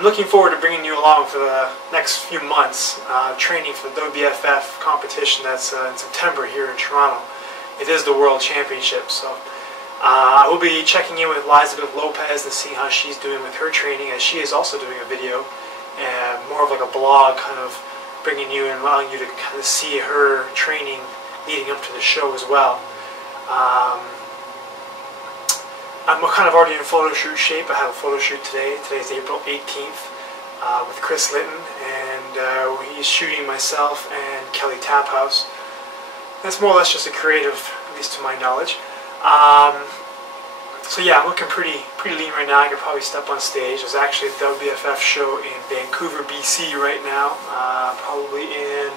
I'm looking forward to bringing you along for the next few months, training for the WBFF competition that's in September here in Toronto. It is the World Championship, so I will be checking in with Elizabeth Lopez and seeing how she's doing with her training, as she is also doing a video, and more of like a blog, kind of bringing you and allowing you to kind of see her training leading up to the show as well. I'm kind of already in photo shoot shape. I have a photo shoot today. Today's April 18th with Chris Litton, and he's shooting myself and Kelly Taphouse. That's more or less just a creative, at least to my knowledge. So yeah, I'm looking pretty lean right now. I could probably step on stage. There's actually a WBFF show in Vancouver, BC right now. Probably in,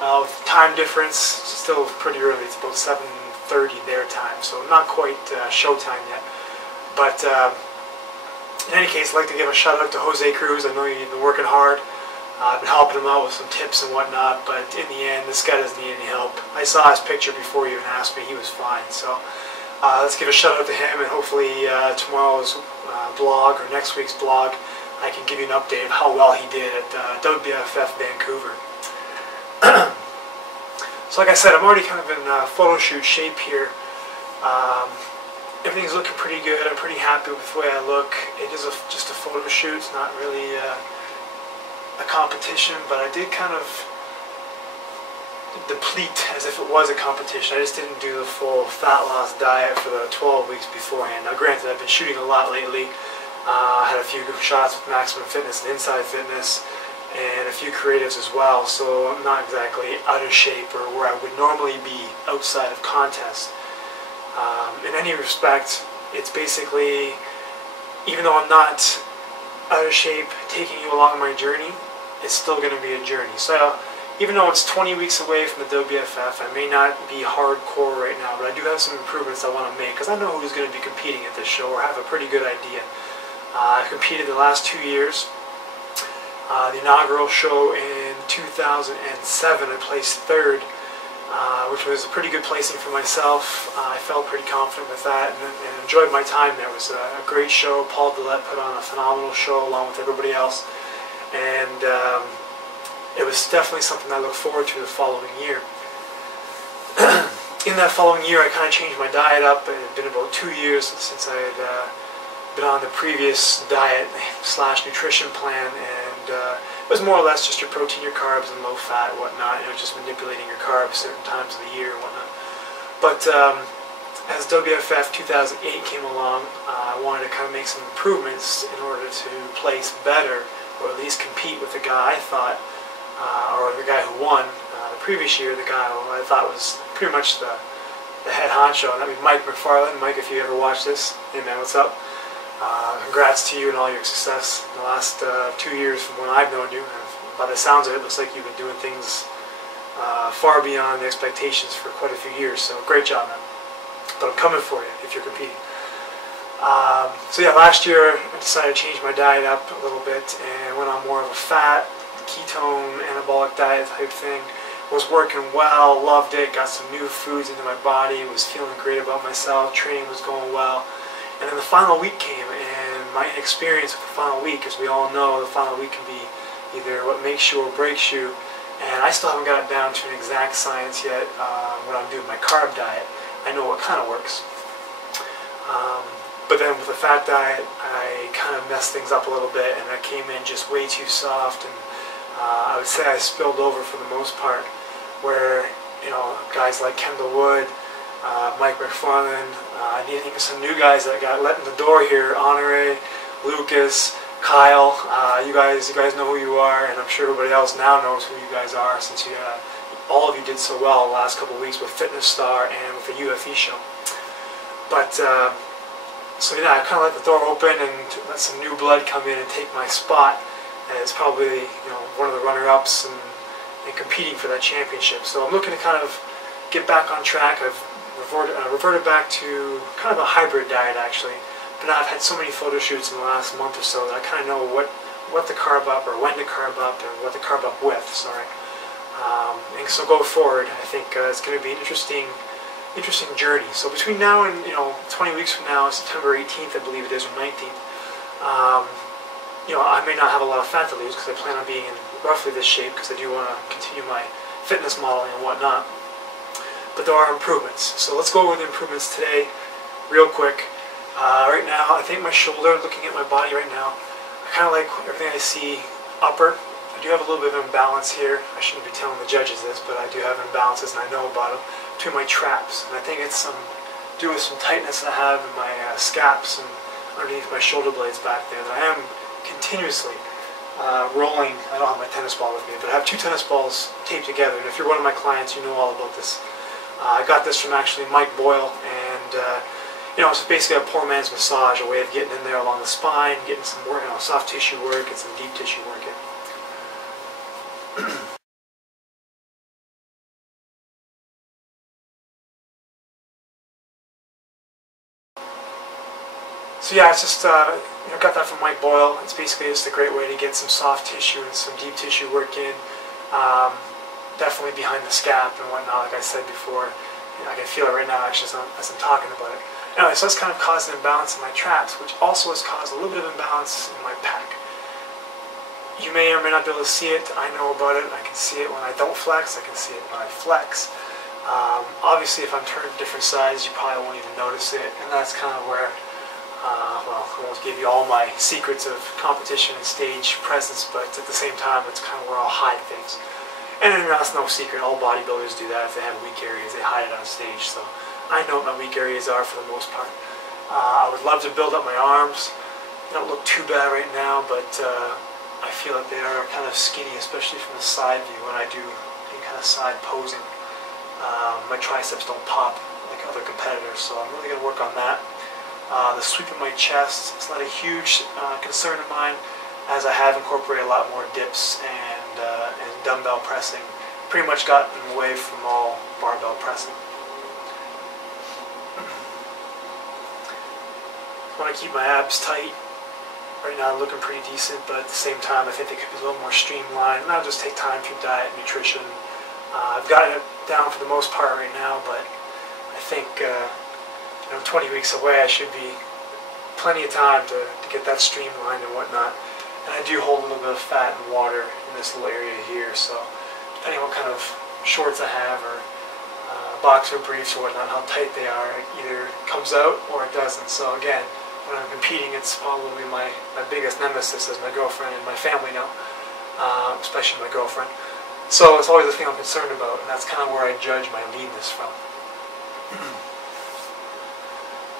with the time difference, it's still pretty early. It's about 7:30 their time, so not quite showtime yet. But in any case, I'd like to give a shout out to Jose Cruz. I know you've been working hard. I've been helping him out with some tips and whatnot, but in the end, this guy doesn't need any help. I saw his picture before you even asked me. He was fine. So let's give a shout out to him, and hopefully tomorrow's blog or next week's blog, I can give you an update of how well he did at WBFF Vancouver. So like I said, I'm already kind of in photo shoot shape here. Everything's looking pretty good. I'm pretty happy with the way I look. It is just a photo shoot. It's not really a competition, but I did kind of deplete as if it was a competition. I just didn't do the full fat loss diet for the 12 weeks beforehand. Now granted, I've been shooting a lot lately. I had a few shots with Maximum Fitness and Inside Fitness, and a few creatives as well, so I'm not exactly out of shape or where I would normally be outside of contest. In any respect, it's basically, even though I'm not out of shape, taking you along my journey, it's still going to be a journey. So even though it's 20 weeks away from the WBFF, I may not be hardcore right now, but I do have some improvements I want to make, because I know who's going to be competing at this show, or have a pretty good idea. I've competed the last 2 years. The inaugural show in 2007, I placed third, which was a pretty good placing for myself. I felt pretty confident with that, and enjoyed my time there. It was a great show. Paul Dillette put on a phenomenal show along with everybody else, and it was definitely something I look forward to the following year. In that following year, I kind of changed my diet up. It had been about 2 years since I had been on the previous diet / nutrition plan, and it was more or less just your protein, your carbs, and low fat, and whatnot. You know, just manipulating your carbs certain times of the year and whatnot. But as WBFF 2008 came along, I wanted to kind of make some improvements in order to place better, or at least compete with the guy I thought, or the guy who won the previous year, the guy who I thought was pretty much the head honcho. And I mean, Mike McFarland. Mike, if you ever watch this, hey man, what's up? Congrats to you and all your success in the last 2 years from when I've known you. By the sounds of it, it looks like you've been doing things far beyond the expectations for quite a few years, so great job, man. But I'm coming for you if you're competing. So yeah, last year I decided to change my diet up a little bit and went on more of a fat, ketone, anabolic diet type thing. Was working well, loved it, got some new foods into my body, was feeling great about myself, training was going well. And then the final week came, and my experience with the final week, as we all know, the final week can be either what makes you or breaks you. And I still haven't got it down to an exact science yet, what I'm doing with my carb diet. I know what kind of works. But then with the fat diet, I kind of messed things up a little bit, and I came in just way too soft, and I would say I spilled over for the most part, where, you know, guys like Kendall Wood, Mike McFarland, even some new guys that got let in the door here, Honore, Lucas, Kyle, you guys know who you are, and I'm sure everybody else now knows who you guys are, since you, all of you did so well the last couple of weeks with Fitness Star and with the UFE show. But so yeah, I kind of let the door open and let some new blood come in and take my spot as probably, you know, one of the runner-ups and competing for that championship. So I'm looking to kind of get back on track. I've reverted back to kind of a hybrid diet actually, but now I've had so many photo shoots in the last month or so that I kind of know what to carb up, or when to carb up, or what to carb up with, sorry. And so go forward, I think it's going to be an interesting journey. So between now and, you know, 20 weeks from now, September 18th I believe it is, or 19th, I may not have a lot of fat to lose because I plan on being in roughly this shape because I do want to continue my fitness modeling and whatnot. But there are improvements. So let's go over the improvements today real quick. Right now, I think my shoulder, looking at my body right now, I kind of like everything I see upper. I do have a little bit of imbalance here. I shouldn't be telling the judges this, but I do have imbalances and I know about them between my traps. And I think it's due with some tightness I have in my scaps and underneath my shoulder blades back there that I am continuously rolling. I don't have my tennis ball with me, but I have 2 tennis balls taped together. And if you're one of my clients, you know all about this. I got this from actually Mike Boyle, and it's basically a poor man's massage, a way of getting in there along the spine, getting some work, soft tissue work, and some deep tissue work in. So yeah, it's just got that from Mike Boyle. It's basically just a great way to get some soft tissue and some deep tissue work in. Definitely behind the scap and whatnot, like I said before. I can feel it right now actually as I'm talking about it. Anyway, so that's kind of caused an imbalance in my traps, which also has caused a little bit of imbalance in my pec. You may or may not be able to see it. I know about it. I can see it when I don't flex. I can see it when I flex. Obviously, if I'm turned different sides, you probably won't even notice it. And that's kind of where, I won't give you all my secrets of competition and stage presence, but at the same time, it's kind of where I'll hide things. And that's no secret. All bodybuilders do that. If they have weak areas, they hide it on stage. So I know what my weak areas are for the most part. I would love to build up my arms. They don't look too bad right now, but I feel like they are kind of skinny, especially from the side view when I do any kind of side posing. My triceps don't pop like other competitors, so I'm really going to work on that. The sweep of my chest is not a huge concern of mine, as I have incorporated a lot more dips and dumbbell pressing. Pretty much gotten away from all barbell pressing. I want to keep my abs tight. Right now they're looking pretty decent, but at the same time I think they could be a little more streamlined. And that'll just take time through diet and nutrition. I've gotten it down for the most part right now, but I think 20 weeks away I should be plenty of time to get that streamlined and whatnot. And I do hold a little bit of fat and water in this little area here, so depending on what kind of shorts I have or boxer briefs or whatnot, how tight they are, it either comes out or it doesn't. So again, when I'm competing, it's probably my biggest nemesis is my girlfriend and my family now, especially my girlfriend. So it's always the thing I'm concerned about, and that's kind of where I judge my leanness from.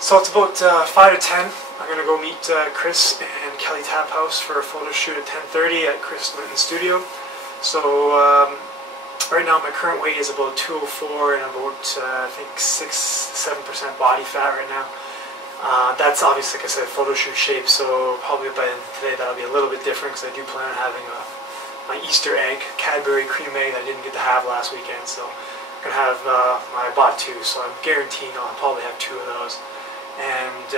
So it's about 5 to 10. I'm going to go meet Chris and Kelly Taphouse for a photo shoot at 10:30 at Chris Linton's studio. So right now my current weight is about 204 and about I think 6-7% body fat right now. That's obviously, like I said, photo shoot shape, so probably by the end of today that'll be a little bit different because I do plan on having my Easter egg, Cadbury cream egg that I didn't get to have last weekend. So I'm going to have, I bought 2, so I'm guaranteeing I'll probably have 2 of those. And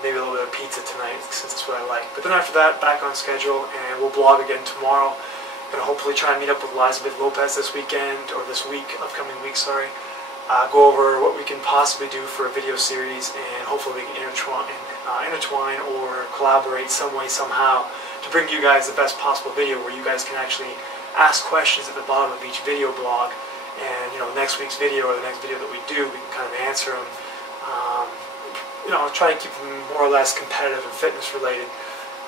maybe a little bit of pizza tonight since it's what I like. But then after that, back on schedule, and we'll blog again tomorrow. Gonna hopefully try and meet up with Elizabeth Lopez this weekend, or this week, upcoming week, sorry. Go over what we can possibly do for a video series, and hopefully we can intertwine or collaborate some way, somehow, to bring you guys the best possible video where you guys can actually ask questions at the bottom of each video blog. And next week's video or the next video that we do, we can kind of answer them. Try to keep them more or less competitive and fitness related,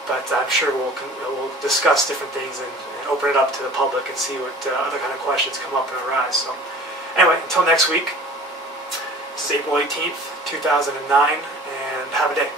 but I'm sure we'll discuss different things and open it up to the public and see what other kind of questions come up and arise. So anyway, until next week, this is April 18th, 2009, and have a day.